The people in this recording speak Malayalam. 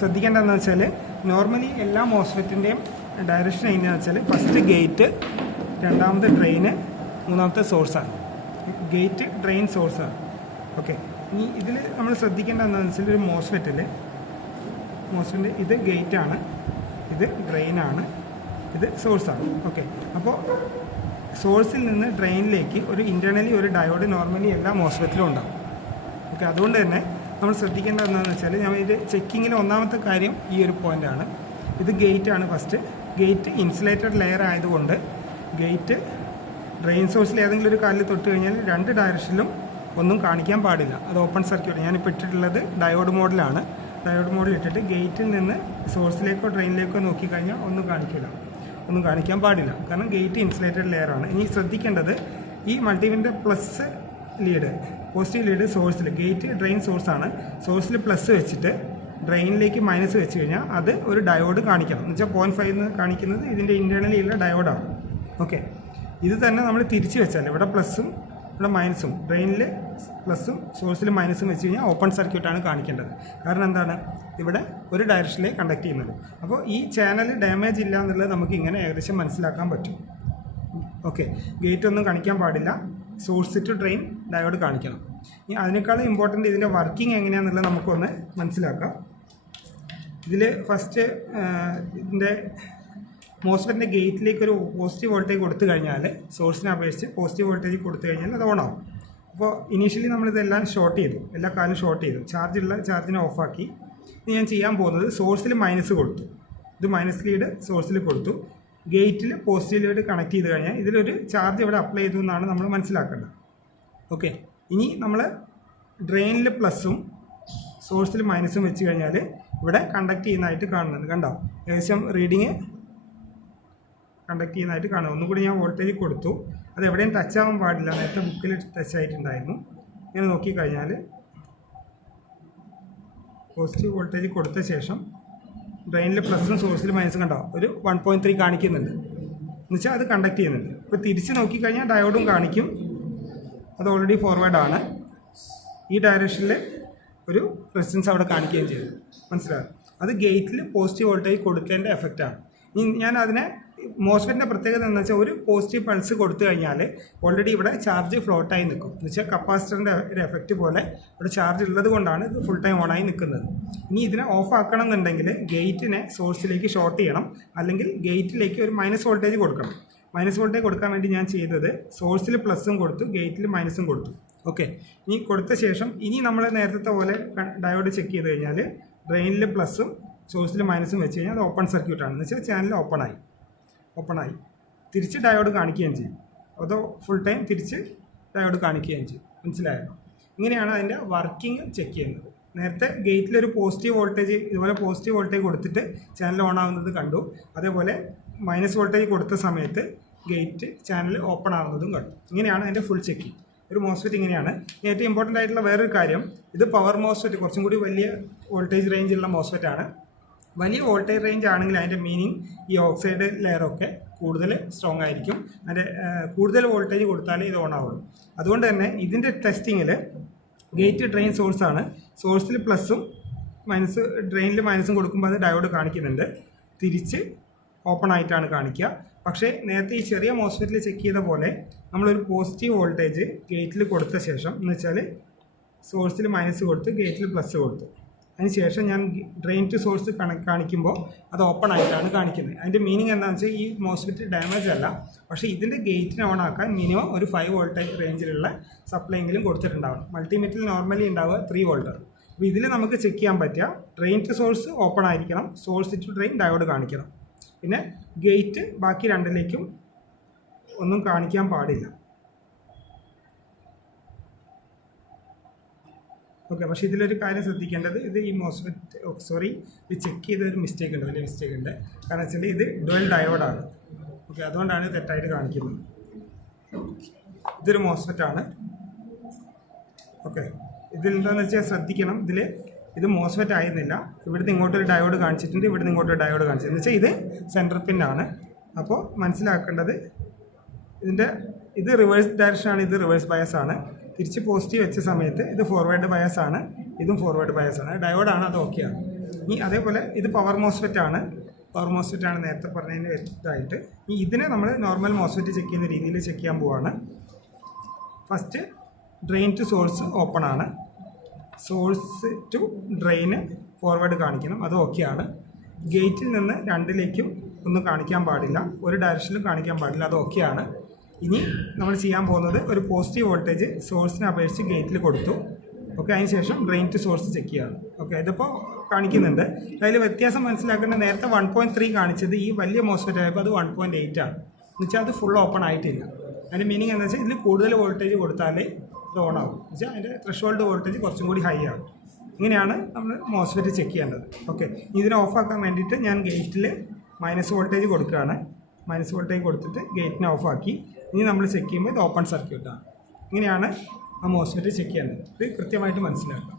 ശ്രദ്ധിക്കേണ്ടതെന്ന് വെച്ചാൽ നോർമലി എല്ലാ മോസ്ഫെറ്റിൻ്റെയും ഡയറക്ഷൻ എങ്ങനെയാണെന്ന് വെച്ചാൽ ഫസ്റ്റ് ഗേറ്റ്, രണ്ടാമത്തെ ഡ്രെയിന്, മൂന്നാമത്തെ സോഴ്സാണ്. ഗേറ്റ്, ഡ്രെയിൻ, സോഴ്സാണ്. ഓക്കെ, ഇനി ഇതിൽ നമ്മൾ ശ്രദ്ധിക്കേണ്ടത് എന്താണെന്ന് വെച്ചാൽ ഒരു മോസ്ഫെറ്റിൻ്റെ ഇത് ഗേറ്റാണ്, ഇത് ഡ്രെയിനാണ്, ഇത് സോഴ്സാണ്. ഓക്കെ, അപ്പോൾ സോഴ്സിൽ നിന്ന് ഡ്രെയിനിലേക്ക് ഒരു ഇൻറ്റേർണലി ഒരു ഡയോഡ് നോർമലി എല്ലാ മോസ്ഫെറ്റിലും ഉണ്ടാകും. ഓക്കെ, അതുകൊണ്ട് തന്നെ നമ്മൾ ശ്രദ്ധിക്കേണ്ടത് എന്താണെന്ന് വെച്ചാൽ ഞാൻ ഇത് ചെക്കിങ്ങിൽ ഒന്നാമത്തെ കാര്യം ഈ ഒരു പോയിൻ്റാണ്. ഇത് ഗേറ്റാണ്. ഫസ്റ്റ് ഗേറ്റ് ഇൻസുലേറ്റഡ് ലെയർ ആയതുകൊണ്ട് ഗേറ്റ് ഡ്രെയിൻ സോഴ്സിൽ ഏതെങ്കിലും ഒരു കാലിൽ തൊട്ട് കഴിഞ്ഞാൽ രണ്ട് ഡയറക്ഷനിലും ഒന്നും കാണിക്കാൻ പാടില്ല. അത് ഓപ്പൺ സർക്യൂട്ട്. ഞാനിപ്പോൾ ഇട്ടിട്ടുള്ളത് ഡയോഡ് മോഡിലാണ്. ഡയോഡ് മോഡിൽ ഇട്ടിട്ട് ഗേറ്റിൽ നിന്ന് സോഴ്സിലേക്കോ ഡ്രെയിനിലേക്കോ നോക്കിക്കഴിഞ്ഞാൽ ഒന്നും കാണിക്കില്ല, ഒന്നും കാണിക്കാൻ പാടില്ല. കാരണം ഗേറ്റ് ഇൻസുലേറ്റഡ് ലെയർ ആണ്. ഇനി ശ്രദ്ധിക്കേണ്ടത് ഈ multimeter plus lead, positive lead സോഴ്സിൽ, ഗേറ്റ് ഡ്രെയിൻ സോഴ്സാണ്. സോഴ്സിൽ പ്ലസ് വെച്ചിട്ട് ഡ്രെയിനിലേക്ക് മൈനസ് വെച്ച് കഴിഞ്ഞാൽ അത് ഒരു ഡയോഡ് കാണിക്കണം. എന്ന് വെച്ചാൽ 0.5 എന്ന് കാണിക്കുന്നത് ഇതിൻ്റെ ഇൻറ്റേർണലിയുള്ള ഡയോഡാണ്. ഓക്കെ, ഇത് തന്നെ നമ്മൾ തിരിച്ച് വെച്ചാൽ ഇവിടെ പ്ലസ്സും ഇവിടെ മൈനസും, ഡ്രെയിനിൽ പ്ലസ്സും സോഴ്സിൽ മൈനസും വെച്ച് കഴിഞ്ഞാൽ ഓപ്പൺ സർക്യൂട്ടാണ് കാണിക്കേണ്ടത്. കാരണം എന്താണ്, ഇവിടെ ഒരു ഡയറക്ഷനിലേ കണ്ടക്ട് ചെയ്യുന്നത്. അപ്പോൾ ഈ ചാനൽ ഡാമേജ് ഇല്ല എന്നുള്ളത് നമുക്ക് ഇങ്ങനെ ഏകദേശം മനസ്സിലാക്കാൻ പറ്റും. ഓക്കെ, ഗേറ്റ് ഒന്നും കാണിക്കാൻ പാടില്ല, സോഴ്സ് ടു ഡ്രെയിൻ ഡയോഡ് കാണിക്കണം. ഇനി അതിനേക്കാളും ഇമ്പോർട്ടൻ്റ് ഇതിൻ്റെ വർക്കിംഗ് എങ്ങനെയാണെന്നുള്ളത് നമുക്കൊന്ന് മനസ്സിലാക്കാം. ഇതിൽ ഫസ്റ്റ് ഇതിൻ്റെ മോസ്ഫെറ്റിൻ്റെ ഗേറ്റിലേക്ക് ഒരു പോസിറ്റീവ് വോൾട്ടേജ് കൊടുത്തു കഴിഞ്ഞാൽ, സോഴ്സിനെ അപേക്ഷിച്ച് പോസിറ്റീവ് വോൾട്ടേജ് കൊടുത്തു കഴിഞ്ഞാൽ അത് ഓണാവും. അപ്പോൾ ഇനീഷ്യലി നമ്മളിതെല്ലാം ഷോർട്ട് ചെയ്തു, എല്ലാ കാലും ഷോർട്ട് ചെയ്തു, ചാർജിനെ ഓഫാക്കി. ഇനി ഞാൻ ചെയ്യാൻ പോകുന്നത് സോഴ്സിൽ മൈനസ് കൊടുത്തു, ഇത് മൈനസ് ലീഡ് സോഴ്സിൽ കൊടുത്തു, ഗേറ്റിൽ പോസിറ്റീവ് ലീഡ് കണക്ട് ചെയ്ത് കഴിഞ്ഞാൽ ഇതിലൊരു ചാർജ് ഇവിടെ അപ്ലൈ ചെയ്തു എന്നാണ് നമ്മൾ മനസ്സിലാക്കേണ്ടത്. ഓക്കെ, ഇനി നമ്മൾ ഡ്രെയിനിൽ പ്ലസ്സും സോഴ്സിൽ മൈനസും വെച്ച് കഴിഞ്ഞാൽ ഇവിടെ കണ്ടക്ട് ചെയ്യുന്നതായിട്ട് കാണുന്നുണ്ട്. കണ്ടോ, ഏകദേശം റീഡിങ് കണ്ടക്ട് ചെയ്യുന്നതായിട്ട് കാണും. ഒന്നുകൂടി ഞാൻ വോൾട്ടേജ് കൊടുത്തു, അത് എവിടെയും ടച്ച് ആവാൻ പാടില്ല, നേരത്തെ ബുക്കിൽ ടച്ച് ആയിട്ടുണ്ടായിരുന്നു. ഇങ്ങനെ നോക്കിക്കഴിഞ്ഞാൽ പോസിറ്റീവ് വോൾട്ടേജ് കൊടുത്ത ശേഷം ഡ്രെയിനിൽ പ്ലസും സോഴ്സിൽ മൈനസും കണ്ടോ ഒരു 1.3 കാണിക്കുന്നുണ്ട്, എന്നുവെച്ചാൽ അത് കണ്ടക്ട് ചെയ്യുന്നുണ്ട്. ഇപ്പോൾ തിരിച്ച് നോക്കിക്കഴിഞ്ഞാൽ ഡയോഡും കാണിക്കും, അത് ഓൾറെഡി ഫോർവേഡാണ്. ഈ ഡയറക്ഷനിൽ ഒരു റെസിസ്റ്റൻസ് അവിടെ കാണിക്കുകയും ചെയ്തു, മനസ്സിലാകും. അത് ഗേറ്റിൽ പോസിറ്റീവ് വോൾട്ടേജ് കൊടുത്തതിൻ്റെ എഫക്റ്റാണ്. ഞാൻ അതിനെ മോസ്ഫെറ്റിൻ്റെ പ്രത്യേകത എന്ന് വെച്ചാൽ ഒരു പോസിറ്റീവ് പൾസ് കൊടുത്തു കഴിഞ്ഞാൽ ഓൾറെഡി ഇവിടെ ചാർജ് ഫ്ലോട്ടായി നിൽക്കും. എന്ന് വെച്ചാൽ കപ്പാസിറ്ററിൻ്റെ ഒരു എഫക്റ്റ് പോലെ ഇവിടെ ചാർജ് ഉള്ളത് കൊണ്ടാണ് ഇത് ഫുൾ ടൈം ഓണായി നിൽക്കുന്നത്. ഇനി ഇതിനെ ഓഫ് ആക്കണം എന്നുണ്ടെങ്കിൽ ഗേറ്റിനെ സോഴ്സിലേക്ക് ഷോർട്ട് ചെയ്യണം, അല്ലെങ്കിൽ ഗേറ്റിലേക്ക് ഒരു മൈനസ് വോൾട്ടേജ് കൊടുക്കണം. മൈനസ് വോൾട്ടേജ് കൊടുക്കാൻ വേണ്ടി ഞാൻ ചെയ്തത് സോഴ്സിൽ പ്ലസും കൊടുത്തു, ഗേറ്റിൽ മൈനസും കൊടുത്തു. ഓക്കെ, ഇനി കൊടുത്ത ശേഷം ഇനി നമ്മൾ നേരത്തെ പോലെ ഡയോഡ് ചെക്ക് ചെയ്ത് കഴിഞ്ഞാൽ ഡ്രെയിനിൽ പ്ലസും സോഴ്സിൽ മൈനസും വെച്ച് കഴിഞ്ഞാൽ അത് ഓപ്പൺ സർക്യൂട്ടാണ്. എന്ന് വെച്ചാൽ ചാനൽ ഓപ്പണായി തിരിച്ച് ഡയോഡ് കാണിക്കുകയും ചെയ്യും, അതോ ഫുൾ ടൈം തിരിച്ച് ഡയോഡ് കാണിക്കുകയും ചെയ്യും. മനസ്സിലായോ? ഇങ്ങനെയാണ് അതിൻ്റെ വർക്കിംഗ് ചെക്ക് ചെയ്യുന്നത്. നേരത്തെ ഗേറ്റിലൊരു പോസിറ്റീവ് വോൾട്ടേജ് ഇതുപോലെ പോസിറ്റീവ് വോൾട്ടേജ് കൊടുത്തിട്ട് ചാനൽ ഓൺ ആവുന്നത് കണ്ടു. അതേപോലെ മൈനസ് വോൾട്ടേജ് കൊടുത്ത സമയത്ത് ഗേറ്റ് ചാനൽ ഓപ്പൺ ആവുന്നതും കണ്ടു. ഇങ്ങനെയാണ് അതിൻ്റെ ഫുൾ ചെക്കിങ്. ഒരു മോസ്ഫെറ്റ് ഇങ്ങനെയാണ്. ഏറ്റവും ഇമ്പോർട്ടൻ്റ് ആയിട്ടുള്ള വേറൊരു കാര്യം, ഇത് പവർ മോസ്ഫെറ്റ്, കുറച്ചും കൂടി വലിയ വോൾട്ടേജ് റേഞ്ചുള്ള മോസ്ഫെറ്റാണ്. വലിയ വോൾട്ടേജ് റേഞ്ച് ആണെങ്കിൽ അതിൻ്റെ മീനിങ് ഈ ഓക്സൈഡ് ലെയറൊക്കെ കൂടുതൽ സ്ട്രോങ് ആയിരിക്കും. അതിൻ്റെ കൂടുതൽ വോൾട്ടേജ് കൊടുത്താലേ ഇത് ഓൺ ആവുള്ളൂ. അതുകൊണ്ട് തന്നെ ഇതിൻ്റെ ടെസ്റ്റിങ്ങിൽ ഗേറ്റ് ഡ്രെയിൻ സോഴ്സാണ്. സോഴ്സിൽ പ്ലസും ഡ്രെയിനിൽ മൈനസും കൊടുക്കുമ്പോൾ അത് ഡയോഡ് കാണിക്കുന്നുണ്ട്, തിരിച്ച് ഓപ്പൺ ആയിട്ടാണ് കാണിക്കുക. പക്ഷേ നേരത്തെ ഈ ചെറിയ മോസ്ഫെറ്റിൽ ചെക്ക് ചെയ്ത പോലെ നമ്മളൊരു പോസിറ്റീവ് വോൾട്ടേജ് ഗേറ്റിൽ കൊടുത്ത ശേഷം, എന്ന് വെച്ചാൽ സോഴ്സിൽ മൈനസ് കൊടുത്ത് ഗേറ്റിൽ പ്ലസ് കൊടുത്തു, അതിന് ശേഷം ഞാൻ ഡ്രെയിൻ ടു സോഴ്സ് കാണിക്കുമ്പോൾ അത് ഓപ്പൺ ആയിട്ടാണ് കാണിക്കുന്നത്. അതിൻ്റെ മീനിങ് എന്താണെന്ന് വെച്ചാൽ ഈ മോസ്ഫെറ്റ് ഡാമേജ് അല്ല, പക്ഷേ ഇതിൻ്റെ ഗേറ്റിനെ ഓൺ ആക്കാൻ മിനിമം ഒരു 5 വോൾട്ടേജ് റേഞ്ചിലുള്ള സപ്ലൈ എങ്കിലും കൊടുത്തിട്ടുണ്ടാവും. മൾട്ടിമീറ്ററിൽ നോർമലി ഉണ്ടാവുക 3 വോൾട്ട്. അപ്പോൾ ഇതിൽ നമുക്ക് ചെക്ക് ചെയ്യാൻ പറ്റുക ഡ്രെയിൻ ടു സോഴ്സ് ഓപ്പൺ ആയിരിക്കണം, സോഴ്സ് ടു ഡ്രെയിൻ ഡയോഡ് കാണിക്കണം, പിന്നെ ഗേറ്റ് ബാക്കി രണ്ടിലേക്കും ഒന്നും കാണിക്കാൻ പാടില്ല. ഓക്കെ, പക്ഷേ ഇതിലൊരു കാര്യം ശ്രദ്ധിക്കേണ്ടത്, ഇത് ഈ മോസ്ഫെറ്റ് ഇത് ചെക്ക് ചെയ്തൊരു മിസ്റ്റേക്ക് ഉണ്ട്, വലിയ മിസ്റ്റേക്ക് ഉണ്ട്. കാരണം വെച്ചാൽ ഇത് ഡുവൽ ഡയോഡാണ്. ഓക്കെ, അതുകൊണ്ടാണ് തെറ്റായിട്ട് കാണിക്കുന്നത്. ഇതൊരു മോസ്ഫെറ്റാണ്. ഓക്കെ, ഇതിലെന്താണെന്ന് വെച്ചാൽ ശ്രദ്ധിക്കണം, ഇത് മോസ്ഫെറ്റ് ആയിരുന്നില്ല. ഇവിടുന്ന് ഇങ്ങോട്ടൊരു ഡയോഡ് കാണിച്ചിട്ടുണ്ട്, ഇവിടുന്ന് ഇങ്ങോട്ടൊരു ഡയോഡ് കാണിച്ചിട്ടുണ്ട്. എന്ന് വെച്ചാൽ ഇത് സെൻറ്റർ പിന്നാണ്. അപ്പോൾ മനസ്സിലാക്കേണ്ടത് ഇത് റിവേഴ്സ് ഡയറക്ഷനാണ്, ഇത് റിവേഴ്സ് ബയസ് ആണ്. തിരിച്ച് പോസിറ്റീവ് വെച്ച സമയത്ത് ഇത് ഫോർവേഡ് ബയസ് ആണ്, ഇതും ഫോർവേഡ് ബയസ് ആണ്. ഡയോഡാണ്, അത് ഓക്കെയാണ്. ഈ അതേപോലെ ഇത് പവർ മോസ്ഫെറ്റ് ആണ്. പവർ മോസ്ഫെറ്റ് ആണ് നേരത്തെ പറഞ്ഞതിന് വ്യക്തമായിട്ട്. ഇതിനെ നമ്മൾ നോർമൽ മോസ്ഫെറ്റ് ചെക്ക് ചെയ്യുന്ന രീതിയിൽ ചെക്ക് ചെയ്യാൻ പോവാണ്. First drain to source open ആണ്. സോഴ്സ് ടു ഡ്രെയിന് ഫോർവേഡ് കാണിക്കണം, അത് ഓക്കെയാണ്. ഗേറ്റിൽ നിന്ന് രണ്ടിലേക്കും ഒന്നും കാണിക്കാൻ പാടില്ല, ഒരു ഡയറക്ഷനിലും കാണിക്കാൻ പാടില്ല, അത് ഓക്കെയാണ്. ഇനി നമ്മൾ ചെയ്യാൻ പോകുന്നത് ഒരു പോസിറ്റീവ് വോൾട്ടേജ് സോഴ്സിനെ അപേക്ഷിച്ച് ഗേറ്റിൽ കൊടുത്തു. ഓക്കെ, അതിന് ശേഷം ഡ്രെയിൻ ടു സോഴ്സ് ചെക്ക് ചെയ്യുകയാണ്. ഓക്കെ, ഇതിപ്പോൾ കാണിക്കുന്നുണ്ട്. അതിൽ വ്യത്യാസം മനസ്സിലാക്കേണ്ട, നേരത്തെ 1.3 കാണിച്ചത് ഈ വലിയ മോസ്ഫെറ്റ് ആയപ്പോൾ അത് 1.8 ആണ്. എന്നുവെച്ചാൽ അത് ഫുൾ ഓപ്പൺ ആയിട്ടില്ല. അതിൻ്റെ മീനിങ് എന്താ വെച്ചാൽ ഇതിൽ കൂടുതൽ വോൾട്ടേജ് കൊടുത്താലേ ഇത് ഓൺ ആവും. എന്നുവെച്ചാൽ അതിൻ്റെ ത്രഷോൾഡ് വോൾട്ടേജ് കുറച്ചും കൂടി ഹൈ ആവും. ഇങ്ങനെയാണ് നമ്മൾ മോസ്ഫെറ്റ് ചെക്ക് ചെയ്യേണ്ടത്. ഓക്കെ, ഇതിനെ ഓഫാക്കാൻ വേണ്ടിയിട്ട് ഞാൻ ഗേറ്റിൽ മൈനസ് വോൾട്ടേജ് കൊടുക്കുകയാണ്. മൈനസ് വോൾട്ടേജ് കൊടുത്തിട്ട് ഗേറ്റിനെ ഓഫാക്കി. ഇനി നമ്മൾ ചെക്ക് ചെയ്യുമ്പോൾ ഇത് ഓപ്പൺ സർക്യൂട്ടാണ്. ഇങ്ങനെയാണ് ആ മോസ്ഫെറ്റ് ചെക്ക് ചെയ്യേണ്ടത്. ഇത് കൃത്യമായിട്ട് മനസ്സിലാക്കുക.